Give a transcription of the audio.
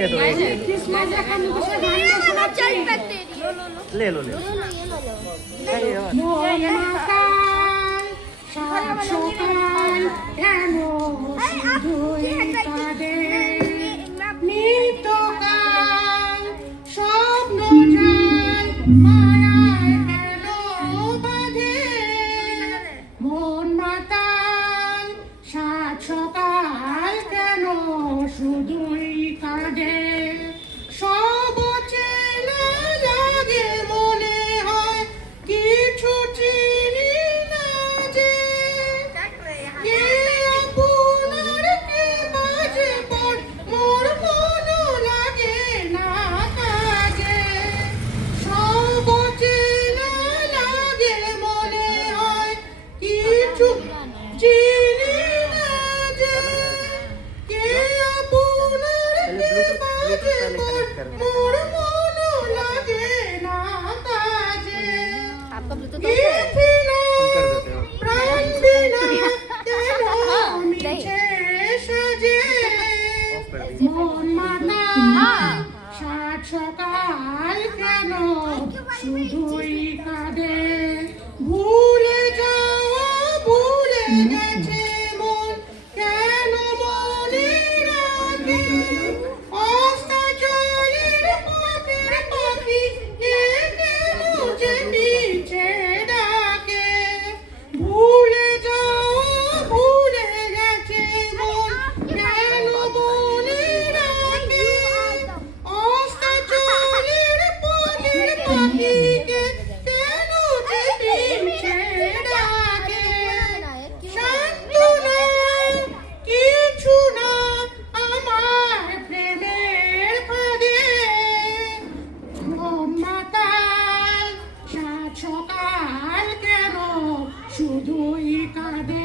दे दो एक ले लो ले लो সকাল কেন শুধুই কাঁদে সব চেনা লাগে মনে হয় কিছু চিনি না যে কে আপনার কে বাজে পর মোর মন লাগে না কাজে সব চেনা লাগে মনে হয় কিছু চিনি না যে কে আপনার কে বাজে পর মোর মন লাগে না কাজে প্রাণ বিনা কেন মিছে সাজে মন মাতা সাত সকাল কেন শুধুই কাঁদে ভুলে যাওয়া ভুলে গেছে মন কেন মনে রাখে অস্তাচলের পথের পাখি কে কেন যে পিছে ডাকে ভুলে যাওয়া ভুলে গেছে মন কেন মনে রাখে অস্তাচলের পথের পাখি কে কেন যে পিছে ডাকে সান্ত্বনা কিছু না আমার প্রেমের ফাঁদে মাতাল সাত সকাল কেন শুধুই কাঁদে